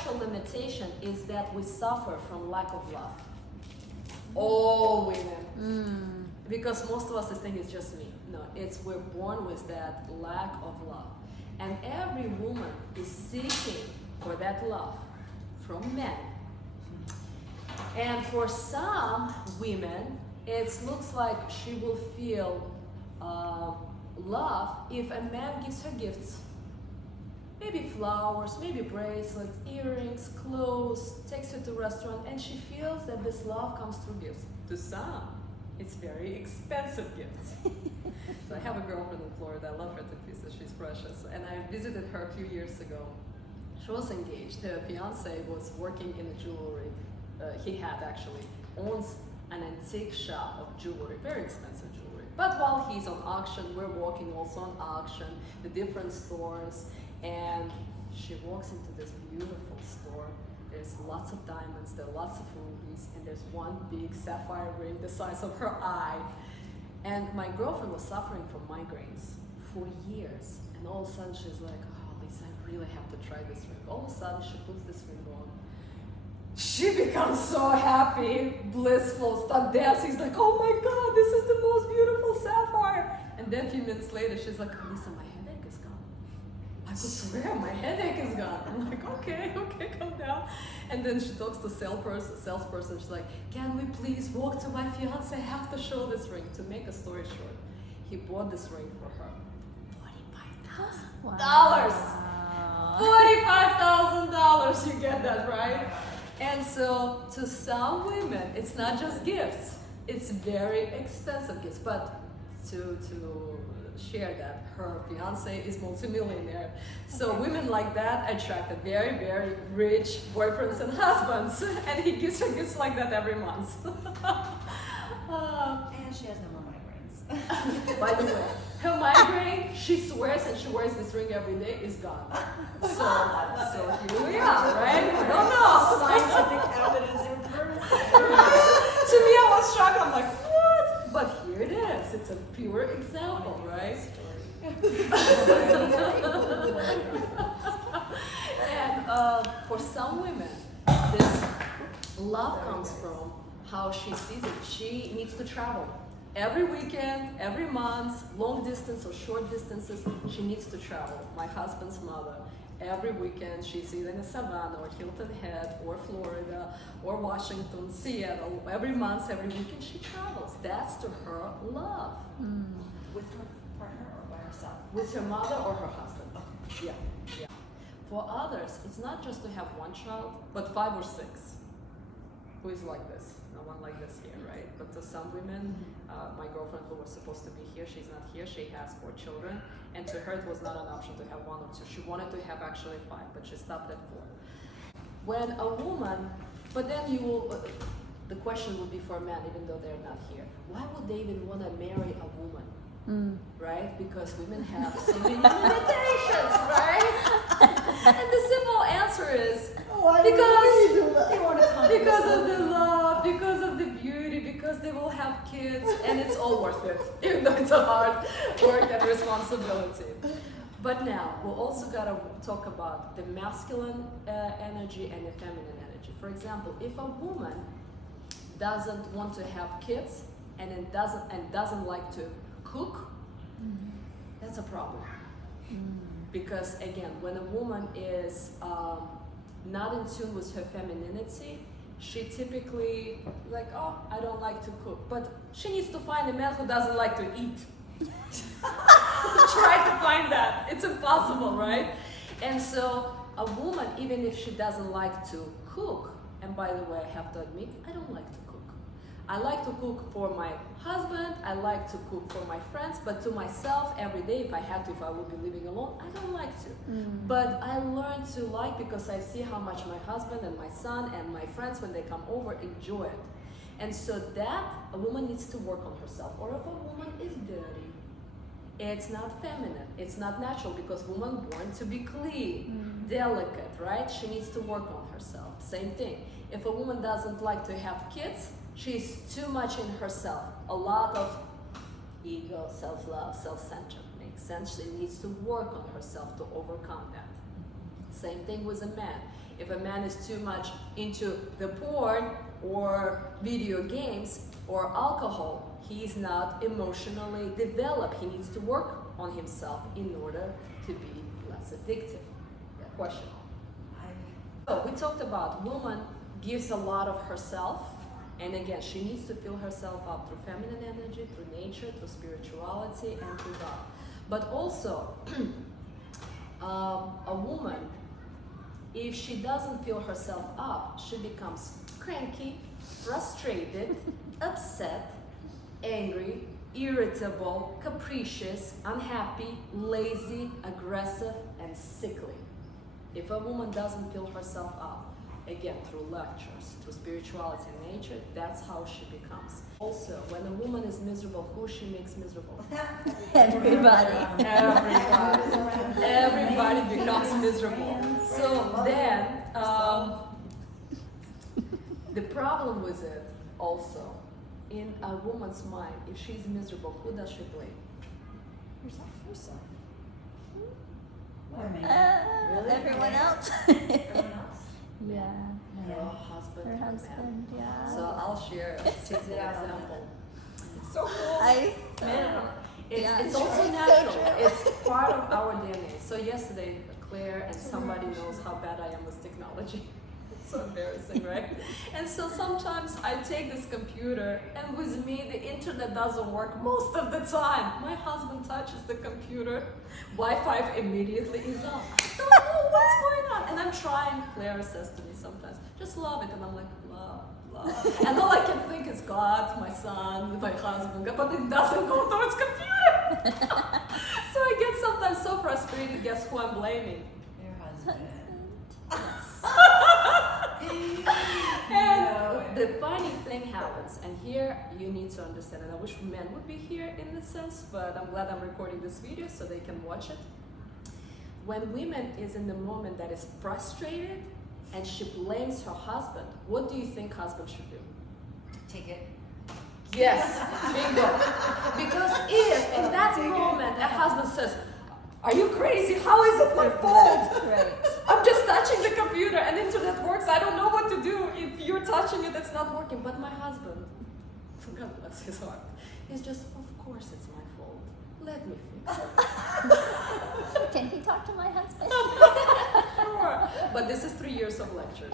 natural limitation is that we suffer from lack of love. All women. Because most of us think it's just me. No, it's we're born with that lack of love. And every woman is seeking for that love from men. And for some women, it looks like she will feel love if a man gives her gifts. Maybe flowers, maybe bracelets, earrings, clothes, takes her to a restaurant, and she feels that this love comes through gifts. To some, it's very expensive gifts. So I have a girlfriend in Florida, I love her to pieces, she's precious. And I visited her a few years ago. She was engaged, her fiance was working in a jewelry, owns an antique shop of jewelry, very expensive jewelry. But while he's on auction, we're walking also on auction, the different stores, and she walks into this beautiful store. There's lots of diamonds, there are lots of rubies, and there's one big sapphire ring the size of her eye. And my girlfriend was suffering from migraines for years. And all of a sudden she's like, oh, Lisa, I really have to try this ring. All of a sudden she puts this ring on. She becomes so happy, blissful, start dancing. She's like, oh my God, this is the most beautiful sapphire. And then a few minutes later, she's like, Lisa, my headache is gone. I could swear my headache is gone. I'm like, okay, calm down. And then she talks to salesperson. She's like, can we please walk to my fiance? I have to show this ring. To make a story short, he bought this ring for her. $45,000. Wow. $45,000. You get that, right? And so to some women, it's not just gifts. It's very expensive gifts. But to share that her fiance is multimillionaire. So women like that attract a very, very rich boyfriends and husbands. And he gives her gifts like that every month. And she has no more migraines. By the way, her migraine, she swears, and she wears this ring every day, is gone. So here we are, right? I don't know. Scientific evidence in proof. To me, I was shocked. I'm like, what? But here it is. It's a pure example, right? And for some women, this love comes from how she sees it. She needs to travel. Every weekend, every month, long distance or short distances, she needs to travel. My husband's mother, every weekend, she's either in Savannah or Hilton Head or Florida or Washington, Seattle. Every month, every weekend, she travels. That's to her love. With her partner or by herself? With her mother or her husband. Yeah. For others, it's not just to have one child, but 5 or 6. Who is like this? No one like this here, right? But to some women, my girlfriend who was supposed to be here, she's not here. She has 4 children, and to her it was not an option to have 1 or 2. She wanted to have actually 5, but she stopped at 4. When a woman, but then you will, the question would be for a man, even though they're not here. Why would they even want to marry a woman? Right? Because women have so many limitations, right? And the simple answer is because of the love, because of the beauty, because they will have kids, and it's all worth it, even though it's a hard work and responsibility. But now, we also got to talk about the masculine energy and the feminine energy. For example, if a woman doesn't want to have kids and doesn't like to cook, that's a problem. Because again, when a woman is not in tune with her femininity, she typically like, oh, I don't like to cook. But she needs to find a man who doesn't like to eat. Try to find that. It's impossible, right? And so a woman, even if she doesn't like to cook, and by the way, I have to admit, I don't like to cook. I like to cook for my husband, I like to cook for my friends, but to myself every day, if I had to, if I would be living alone, I don't like to. But I learned to like because I see how much my husband and my son and my friends, when they come over, enjoy it. And so that a woman needs to work on herself. Or if a woman is dirty, it's not feminine, it's not natural, because woman born to be clean, delicate, right? She needs to work on herself. Same thing. If a woman doesn't like to have kids, she's too much in herself. A lot of ego, self-love, self-centered. Makes sense? She needs to work on herself to overcome that. Same thing with a man. If a man is too much into the porn or video games or alcohol, he's not emotionally developed. He needs to work on himself in order to be less addictive. Yeah, question. So we talked about woman gives a lot of herself, and again, she needs to fill herself up through feminine energy, through nature, through spirituality, and through God. But also, a woman, if she doesn't fill herself up, she becomes cranky, frustrated, upset, angry, irritable, capricious, unhappy, lazy, aggressive, and sickly. If a woman doesn't fill herself up, again, through lectures, through spirituality and nature, that's how she becomes. Also, when a woman is miserable, who she makes miserable? Everybody. Everybody becomes miserable. So then, the problem with it also, in a woman's mind, if she's miserable, who does she blame? Herself. Really? Everyone else. Everyone else? Yeah. Her husband. Her man. husband, yeah. So I'll share a simple example. It's so cool. It's also so natural. true. It's part of our DNA. So yesterday, Claire and somebody knows how bad I am with technology. It's so embarrassing, right? And so sometimes I take this computer, and with me, the internet doesn't work most of the time. My husband touches the computer, Wi-Fi immediately is off. I don't know what's going on. And I'm trying, Claire says to me sometimes, just love it. And I'm like, love. And all I can think is God, my son, my husband, but it doesn't go towards computer. So I get sometimes so frustrated. Guess who I'm blaming? Your husband. And the funny thing happens, and here you need to understand, and I wish men would be here in this sense, but I'm glad I'm recording this video so they can watch it. When women is in the moment that is frustrated and she blames her husband, what do you think husband should do? Take it. Yes, bingo. Because if in that moment a husband says, are you crazy? How is it my fault? Right. I'm just touching the computer and internet works. I don't know what to do. If you're touching it, it's not working. But my husband, God bless his heart, he's just, of course it's my fault. Let me fix it. Can he talk to my husband? Sure. But this is 3 years of lectures.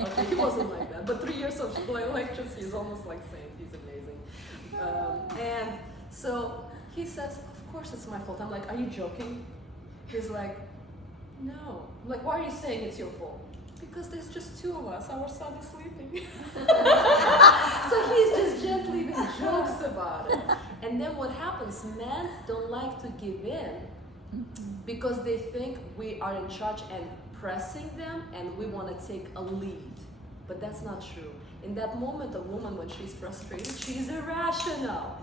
Okay, he wasn't like that. But 3 years of lectures, he's almost like saying he's amazing. And so he says, of course it's my fault. I'm like, are you joking? He's like, no. I'm like, why are you saying it's your fault? Because there's just two of us. Our son is sleeping. So he's just gently making jokes about it. And then what happens? Men don't like to give in because they think we are in charge and pressing them and we want to take a lead. But that's not true. In that moment, a woman, when she's frustrated, she's irrational.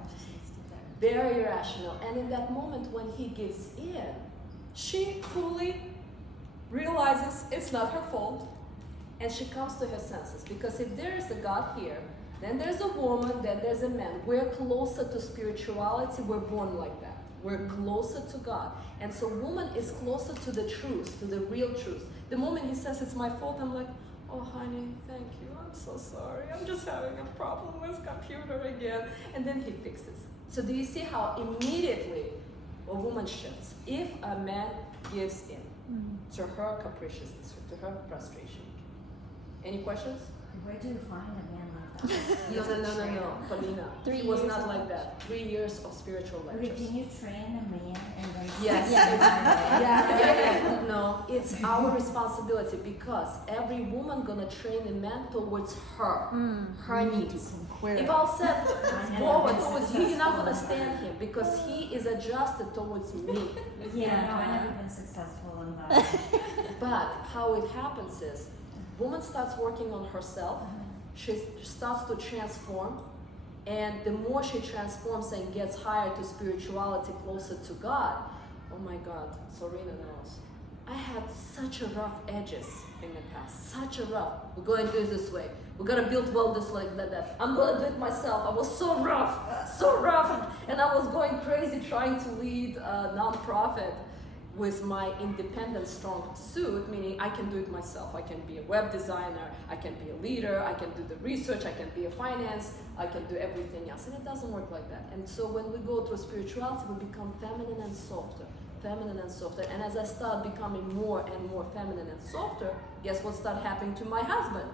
Very irrational. And in that moment when he gives in, she fully realizes it's not her fault, and she comes to her senses. Because if there is a God here, then there's a woman, then there's a man. We're closer to spirituality. We're born like that. We're closer to God. And so woman is closer to the truth, to the real truth. The moment he says it's my fault, I'm like, oh honey, thank you. I'm so sorry. I'm just having a problem with computer again. And then he fixes. So do you see how immediately a woman shifts if a man gives in to her capriciousness, to her frustration? Any questions? Where do you find a man like that? No, Paulina. 3 He was years not of like that. 3 years of spiritual Wait, lectures. can you train a man and then Yes. Yeah. No, it's our responsibility because every woman gonna train a man towards her needs. If I'll set forward towards you, you're not gonna stand him because he is adjusted towards me. Yeah, no, I've never been successful in that. But how it happens is, woman starts working on herself. She starts to transform, and the more she transforms and gets higher to spirituality, closer to God, oh my God, Serena knows. I had such a rough edges in the past, such a rough. We're going to do it this way. We're gonna build well this way, that. I'm gonna do it myself. I was so rough, and I was going crazy trying to lead a non-profit. with my independent, strong suit, meaning I can do it myself. I can be a web designer, I can be a leader, I can do the research, I can be a finance, I can do everything else. And it doesn't work like that. And so when we go through spirituality, we become feminine and softer, feminine and softer. And as I start becoming more and more feminine and softer, guess what started happening to my husband?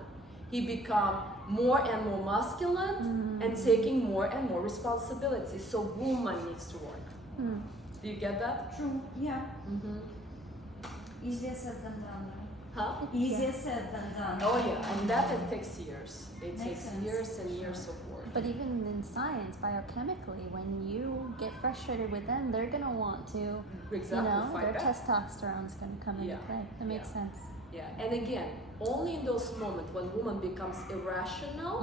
He became more and more masculine and taking more and more responsibility. So woman needs to work. Do you get that? True, yeah. Mm-hmm. Easier said than done, right? Huh? Easier said than done. Oh yeah, and that it takes years. It Makes takes sense. years and years of work. But even in science, biochemically, when you get frustrated with them, they're gonna want to, Exactly, their fight back. testosterone's gonna come into Yeah. play. That makes Yeah. sense. Yeah, and again, only in those moments when woman becomes irrational,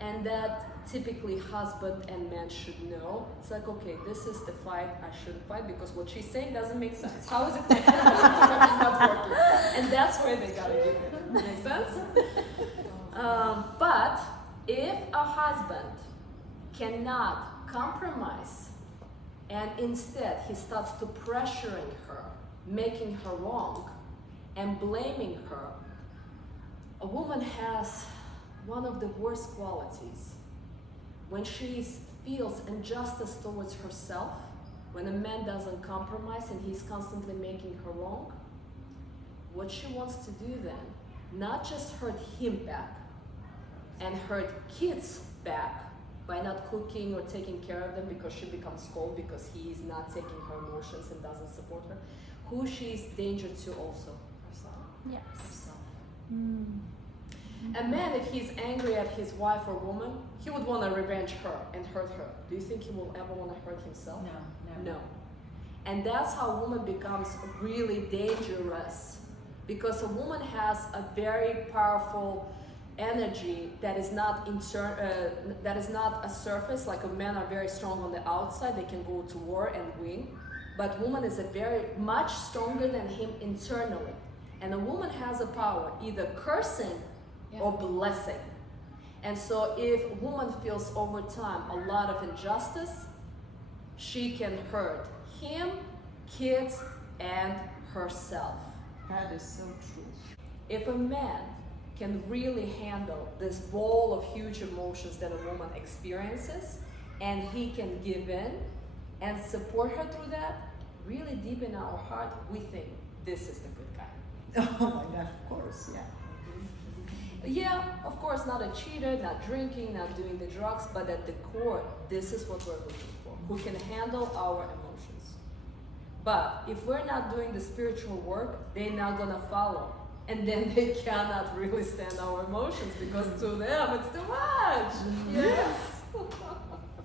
and that typically husband and man should know. It's like, okay, this is the fight I shouldn't fight because what she's saying doesn't make sense. How is it my husband is not working? And that's where they gotta give it. Make sense? But if a husband cannot compromise and instead he starts to pressuring her, making her wrong, and blaming her, a woman has one of the worst qualities. When she feels injustice towards herself, when a man doesn't compromise and he's constantly making her wrong, what she wants to do then, not just hurt him back and hurt kids back by not cooking or taking care of them because she becomes cold because he is not taking her emotions and doesn't support her, who she is danger to also? Herself. Yes. Herself. A man, if he's angry at his wife or woman, he would want to revenge her and hurt her. Do you think he will ever want to hurt himself? No. No. And that's how a woman becomes really dangerous, because a woman has a very powerful energy that is not that is not a surface. Like a men are very strong on the outside; they can go to war and win. But woman is a very much stronger than him internally, and a woman has a power either cursing or blessing. And so if a woman feels over time a lot of injustice, she can hurt him, kids, and herself. That is so true. If a man can really handle this ball of huge emotions that a woman experiences, and he can give in and support her through that, really deep in our heart, we think this is the good guy. Oh my gosh, of course, yeah. Yeah, of course, not a cheater, not drinking, not doing the drugs, but at the core, this is what we're looking for, who can handle our emotions. But if we're not doing the spiritual work, they're not gonna follow. And then they cannot really stand our emotions because to them it's too much.